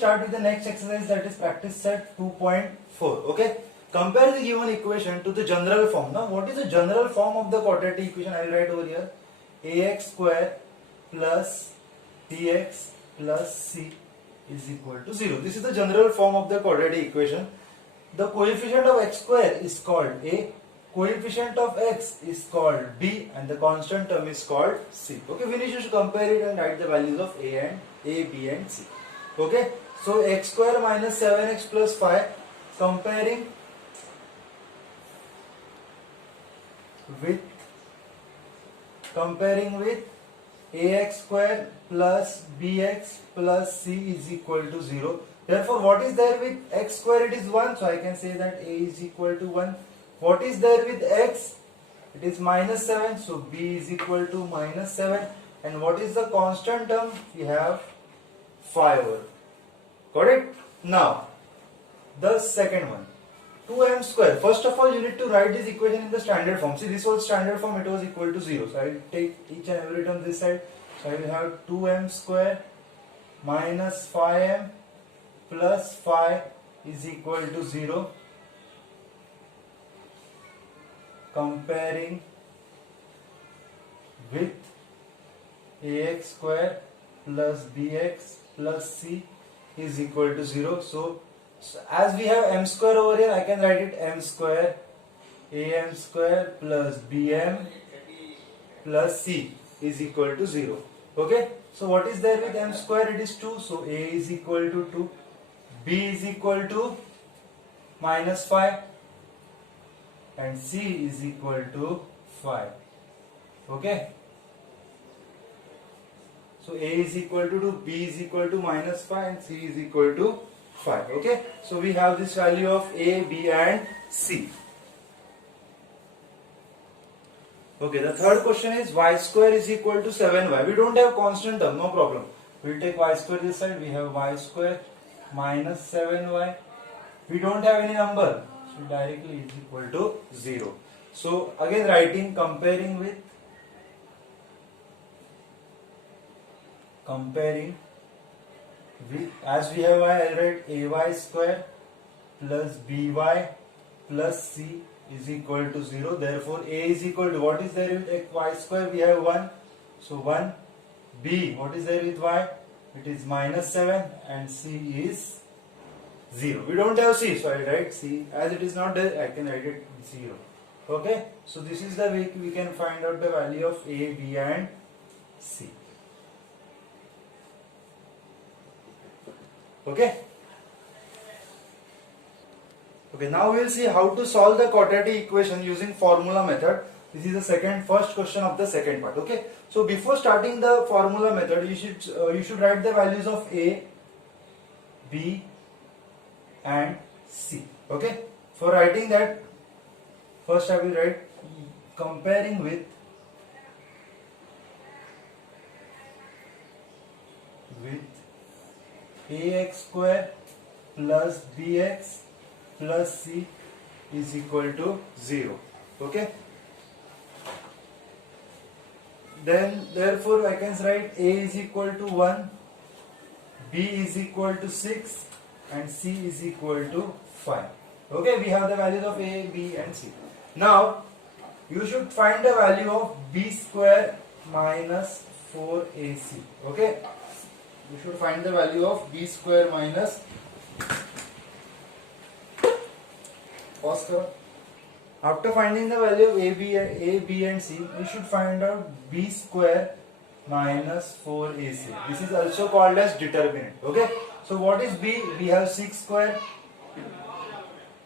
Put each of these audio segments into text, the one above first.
start with the next exercise, that is practice set 2.4. Okay, compare the given equation to the general form. Now what is the general form of the quadratic equation? I will write over here: ax square plus bx plus c is equal to 0. This is the general form of the quadratic equation. The coefficient of x square is called a, coefficient of x is called b, and the constant term is called c. Okay, we need to compare it and write the values of a, b and c. Okay, so x square minus 7x plus 5, comparing with ax square plus bx plus c is equal to 0. Therefore, what is there with x square? It is 1, so I can say that a is equal to 1. What is there with x? It is minus 7, so b is equal to minus 7. And what is the constant term? We have 5 over. Got it? Now, the second one, 2m square. First of all, you need to write this equation in the standard form. See, this was standard form, it was equal to 0. So I will take each and every term this side. So I will have 2m square minus 5m plus 5 is equal to 0. Comparing with ax square plus bx plus c is equal to 0. So as we have m square over here, I can write it m square am square plus bm plus c is equal to 0. Okay, so what is there with m square? It is 2, so a is equal to 2, b is equal to minus 5, and c is equal to 5. Okay, so a is equal to 2, b is equal to minus 5, and c is equal to 5. Okay, so we have this value of a, b and c. Okay, the third question is y square is equal to 7y. We don't have constant term, no problem. We'll take y square this side. We have y square minus 7y. We don't have any number, so directly is equal to 0. So again writing, comparing with as we have y, I'll write ay square plus by plus c is equal to 0. Therefore a is equal to, what is there with y square? We have 1, so 1. B, what is there with y? It is minus 7, and c is 0. We don't have c, so I write c. As it is not there, I can write it 0. Okay, so this is the way we can find out the value of a, b and c. Okay. Okay, now we will see how to solve the quadratic equation using formula method. This is the first question of the second part. Okay, so before starting the formula method, you should write the values of a, b and c. Okay, for writing that, first I will write comparing with ax square plus bx plus c is equal to 0. Okay, then therefore I can write a is equal to 1, b is equal to 6, and c is equal to 5. Okay, we have the values of a, b and c. Now you should find the value of b square minus 4ac. Okay, you should find the value of b square minus, after finding the value of a, b and c, we should find out b square minus 4ac. This is also called as determinant. Okay, so what is b? We have 6 square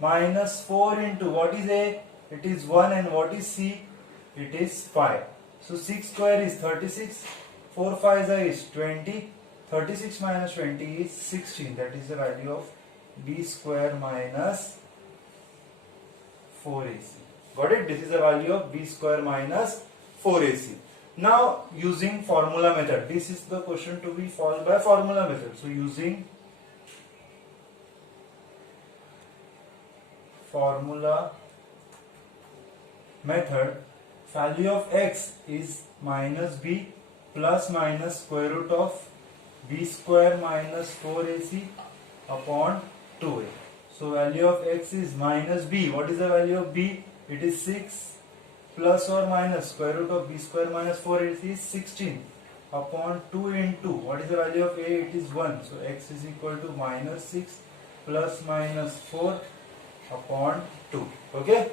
minus 4 into, what is a? It is 1, and what is c? It is 5. So 6 square is 36, 4 5 is 20, 36 minus 20 is 16. That is the value of b square minus 4ac. Got it? This is the value of b square minus 4ac. Now using formula method, this is the question to be solved by formula method. So using formula method, value of x is minus b plus minus square root of b square minus 4ac upon 2a. So value of x is minus b. What is the value of b? It is 6 plus or minus square root of b square minus 4ac is 16 upon 2 into what is the value of a? It is 1. So x is equal to minus 6 plus minus 4 upon 2. Okay.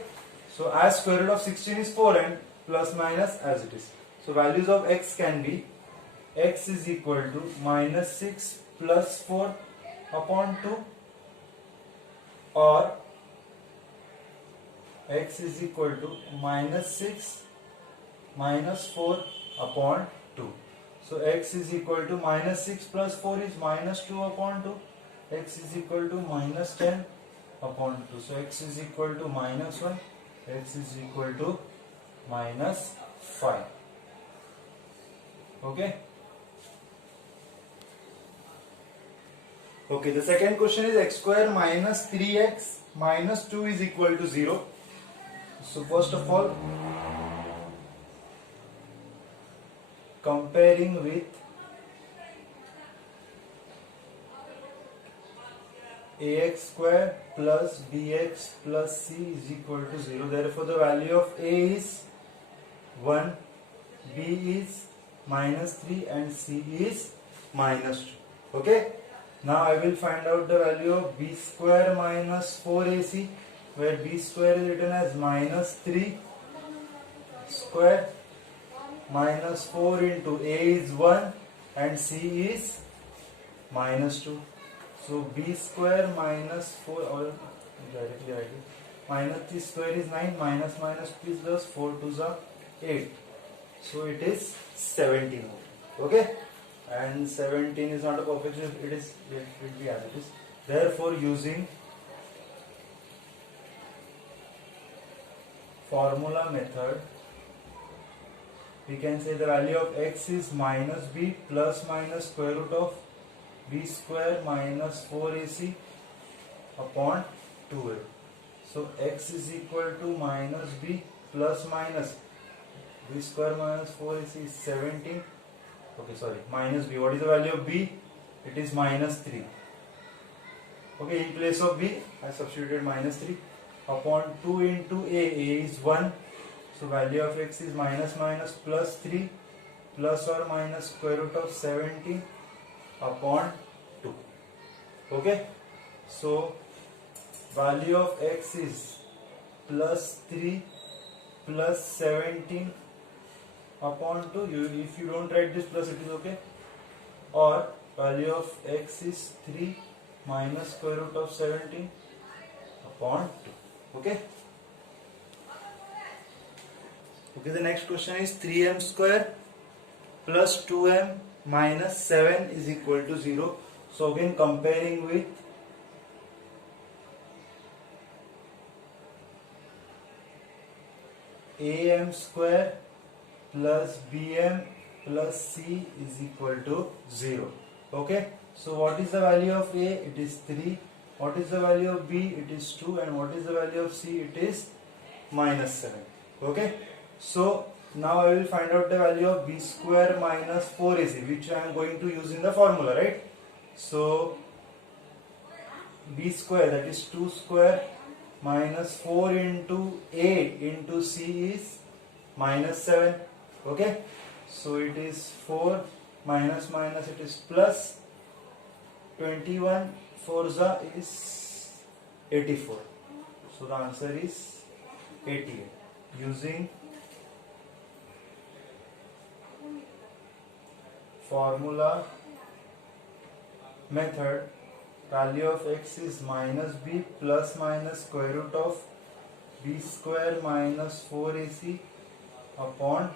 So as square root of 16 is 4 and plus minus as it is. So values of x can be x is equal to minus 6 plus 4 upon 2 or x is equal to minus 6 minus 4 upon 2. So x is equal to minus 6 plus 4 is minus 2 upon 2. X is equal to minus 10 upon 2. So x is equal to minus 1. X is equal to minus 5. Okay. Okay, the second question is x square minus 3x minus 2 is equal to 0. So first of all, comparing with ax square plus bx plus c is equal to 0. Therefore, the value of a is 1, b is minus 3 and c is minus 2. Okay. Now I will find out the value of b square minus 4ac, where b square is written as minus 3 square minus 4 into a is 1 and c is minus 2. So b square minus 4 or directly write it. Minus 3 square is 9, minus minus 2 is plus 4 2s are 8. So it is 17. Okay. And 17 is not a perfect, it will be as it is. Therefore, using formula method, we can say the value of x is minus b plus minus square root of b square minus 4ac upon 2a. So x is equal to minus b plus minus b square minus 4ac is 17. Okay, sorry, minus b. What is the value of b? It is minus 3. Okay, in place of b, I substituted minus 3 upon 2 into a is 1. So value of x is minus minus plus 3 plus or minus square root of 17 upon 2. Okay, so value of x is plus 3 plus 17 upon 2. If you don't write this plus, it is okay. Or value of x is 3 minus square root of 17 upon 2. Okay. Okay, the next question is 3m square plus 2m minus 7 is equal to 0. So again, comparing with am square plus bm plus c is equal to 0. Okay. So what is the value of a? It is 3. What is the value of b? It is 2. And what is the value of c? It is minus 7. Okay. So now I will find out the value of b square minus 4ac, which I am going to use in the formula, right? So b square, that is 2 square minus 4 into a into c is minus 7. Okay. So it is 4 minus minus, it is plus 21 4 is 84. So the answer is 88. Using formula method, value of x is minus b plus minus square root of b square minus 4ac upon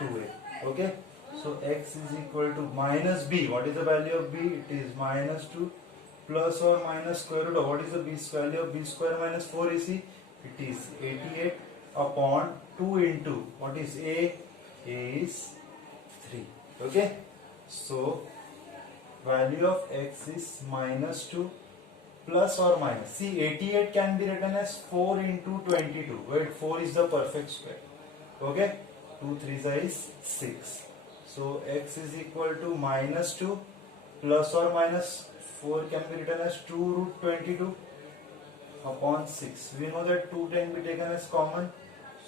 2a. Okay. So x is equal to minus b. What is the value of b? It is minus 2 plus or minus square root of what is the value of b square minus 4ac? It is 88 upon 2 into what is a? A is 3. Okay. So value of x is minus 2 plus or minus. See, 88 can be written as 4 into 22, where 4 is the perfect square. Okay. 2 3s is 6. So x is equal to minus 2 plus or minus 4 can be written as 2 root 22 upon 6. We know that 2 can be taken as common.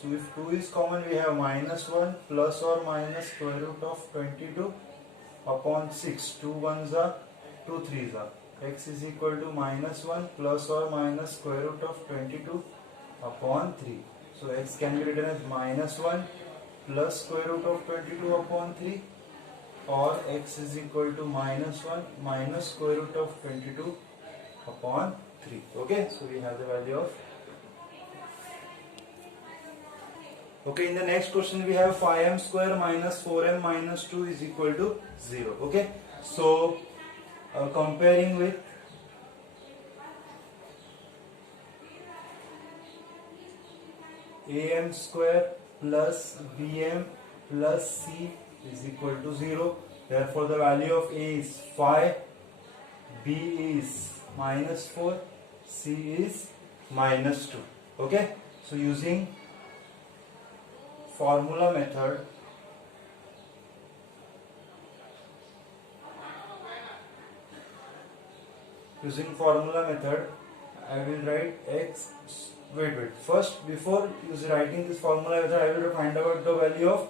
So if 2 is common, we have minus 1 plus or minus square root of 22 upon 6. 2 ones are 2 threes are. X is equal to minus 1 plus or minus square root of 22 upon 3. So x can be written as minus 1 plus square root of 22 upon 3, or x is equal to minus 1 minus square root of 22 upon 3. Okay, so we have the value of. Okay, in the next question we have 5m square minus 4m minus 2 is equal to 0. Okay, so comparing with am square plus bm plus c is equal to 0. Therefore the value of a is 5, b is minus 4, c is minus 2. Okay, so using formula method, I will write x. Wait. First, before writing this formula method, I will find out the value of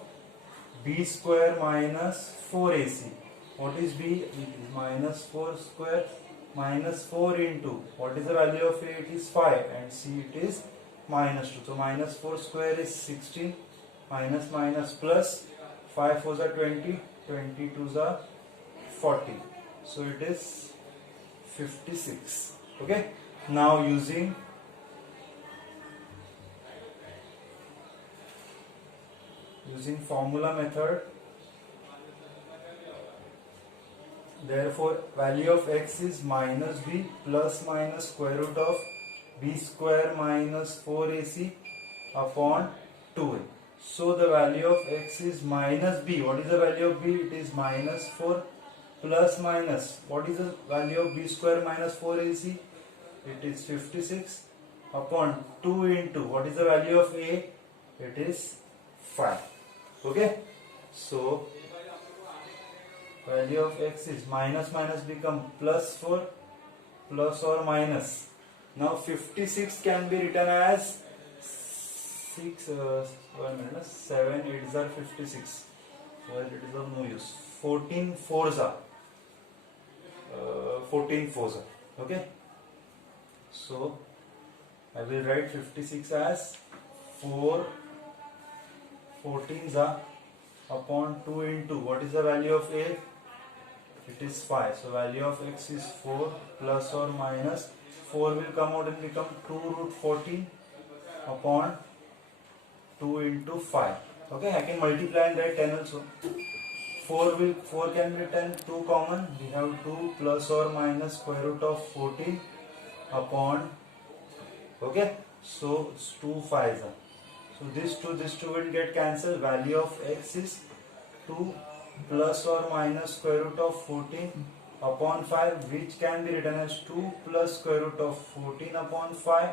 b square minus 4ac. What is b? It is minus 4 square minus 4 into, what is the value of a? It is 5, and c it is minus 2. So minus 4 square is 16, minus minus plus 5 4s are 20, 22s are 40. So it is 56. Okay. Now using formula method, therefore value of x is minus b plus minus square root of b square minus 4ac upon 2a. So the value of x is minus b. What is the value of b? It is minus 4 plus minus, what is the value of b square minus 4ac? It is 56 upon 2 into, what is the value of a? It is 5. Okay, so value of x is minus become plus 4 plus or minus. Now 56 can be written as 7 8s are 56. Well, it is of no use. 14 4s are 14 4s are. Okay, so I will write 56 as 4 14s are upon 2 into, what is the value of a? It is 5. So value of x is 4 plus or minus 4 will come out and become 2 root 14 upon 2 into 5. Okay, I can multiply and write 10 also. 4 can be 10, 2 common. We have 2 plus or minus square root of 14 upon. Okay, so 2 5s are. So this 2 will get cancelled. Value of x is 2 plus or minus square root of 14 upon 5, which can be written as 2 plus square root of 14 upon 5,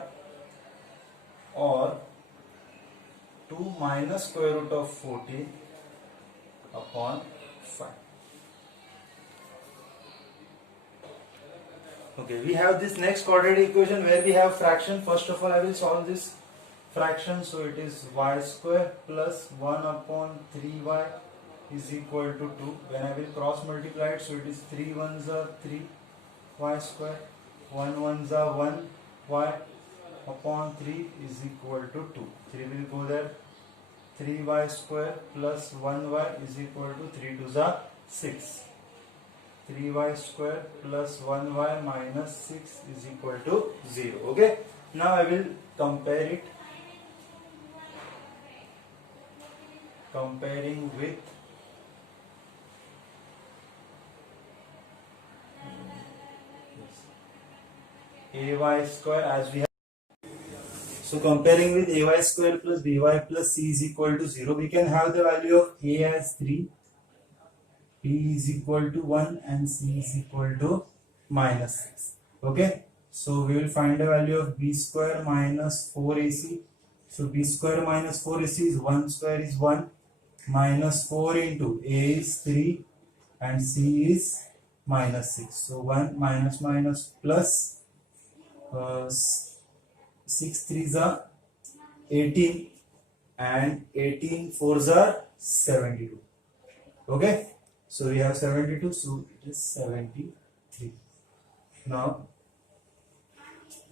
or 2 minus square root of 14 upon 5. Okay, we have this next quadratic equation where we have fraction. First of all, I will solve this fraction. So it is y square plus 1 upon 3y is equal to 2. When I will cross multiply it, so it is 3 1s are 3 y square, 1 1s are 1 y upon 3 is equal to 2. 3 will go there. 3y square plus 1y is equal to 3 2s are 6. 3y square plus 1y minus 6 is equal to 0. Okay. Now I will compare it. Comparing with ay square, as we have. So comparing with ay square plus by plus c is equal to 0, we can have the value of a as 3, b is equal to 1 and c is equal to minus 6. Okay, so we will find the value of b square minus 4ac. So b square minus 4ac is 1 square is 1 minus 4 into a is 3 and c is minus 6. So 1 minus minus plus 6 3s are 18 and 18 4s are 72. Okay, so we have 72, so it is 73. Now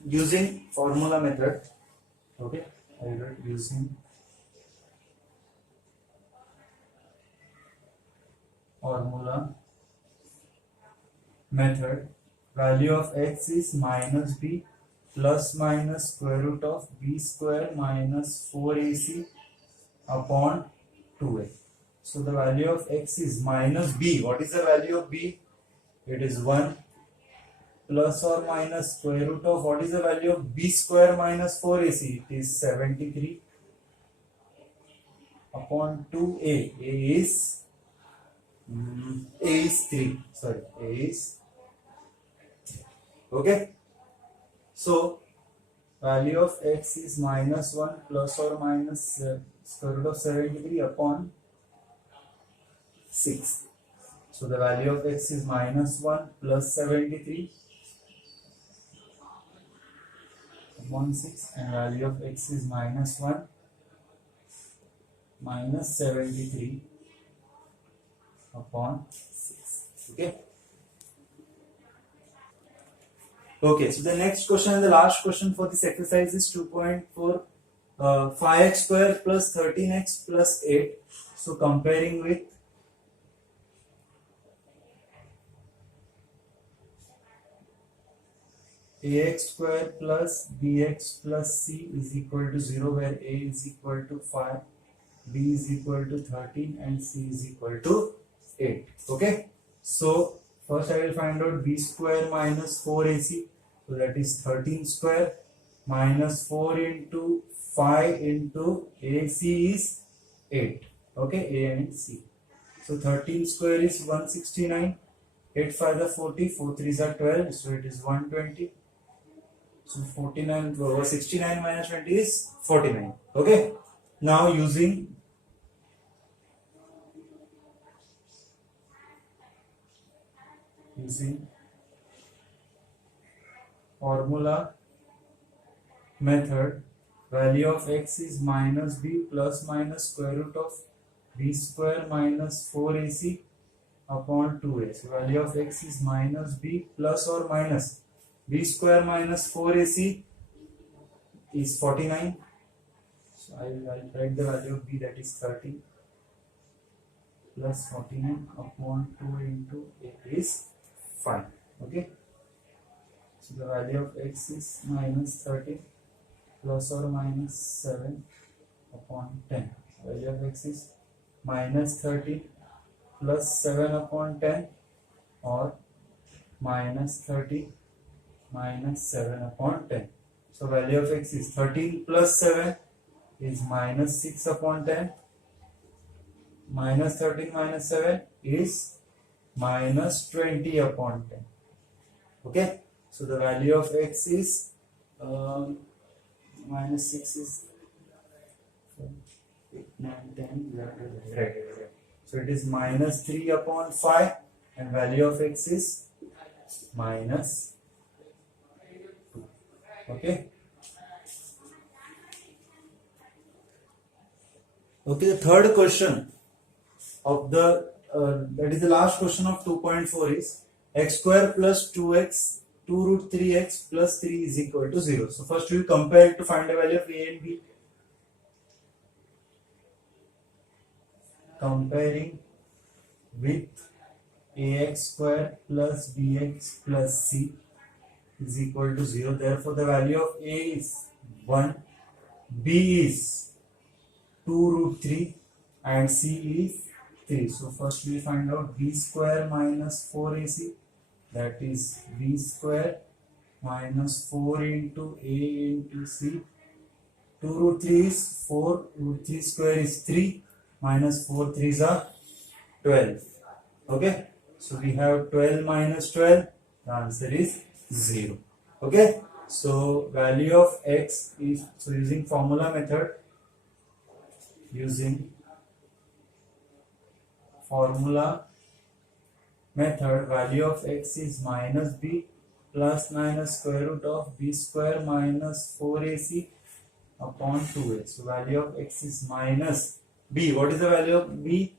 using formula method, okay, I write using formula method, value of x is minus b plus minus square root of b square minus 4ac upon 2a. So the value of x is minus b. What is the value of b? It is 1 plus or minus square root of, what is the value of b square minus 4ac? It is 73 upon 2a. A is 3. Sorry, a is, okay. So value of x is minus 1 plus or minus square root of 73 upon 6. So the value of x is minus 1 plus 73 upon 6, and value of x is minus 1 minus 73 upon 6. Okay. Okay, so the next question and the last question for this exercise is 2.4, 5x square plus 13x plus 8. So comparing with ax square plus bx plus c is equal to 0, where a is equal to 5, b is equal to 13 and c is equal to 8. Okay, so first I will find out b square minus 4ac, so that is 13 square minus 4 into 5 into ac is 8. Okay, a and c. So 13 square is 169, 8 5 are 40, 4 3s are 12, so it is 120. So 49 over 69 minus 20 is 49. Okay. Now using formula method, value of x is minus b plus minus square root of b square minus 4ac upon 2a. So value of x is minus b plus or minus b square minus 4ac is 49. So I will write the value of b, that is 30 plus 49 upon 2 into a is 5. Okay. So the value of x is minus 30 plus or minus 7 upon 10. Value of x is minus 30 plus 7 upon 10 or minus 30 minus 7 upon 10. So value of x is 13 plus 7 is minus 6 upon 10. Minus 13 minus 7 is minus 20 upon 10. Okay. So the value of x is minus 6 is 8, 9, 10, right. So it is minus 3 upon 5 and value of x is minus 2. Okay. Okay, the third question of the that is the last question of 2.4 is x square plus 2x 2 root 3x plus 3 is equal to 0. So first we will compare to find the value of a and b. Comparing with ax square plus bx plus c is equal to 0. Therefore the value of a is 1, b is 2 root 3 and c is 3. So first we find out b square minus 4ac, that is b square minus 4 into a into c. 2 root 3 is 4, root 3 square is 3, minus 4 3s are 12. Okay, so we have 12 minus 12, the answer is 0. Okay, so value of x is, so using formula method, using formula method, value of x is minus b plus minus square root of b square minus 4ac upon 2a. So value of x is minus b. What is the value of b?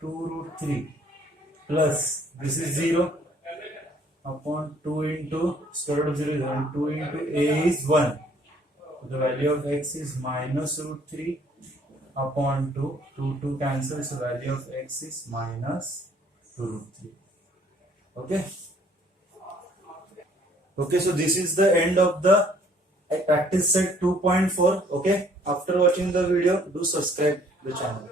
2 root 3 plus this is 0 upon 2 into square root of 0 is 1. 2 into a is 1. So the value of x is minus root 3 upon 2. 2 cancels. So value of x is minus 2 root 3. Okay. Okay, so this is the end of the practice set 2.4. Okay, after watching the video, do subscribe the channel.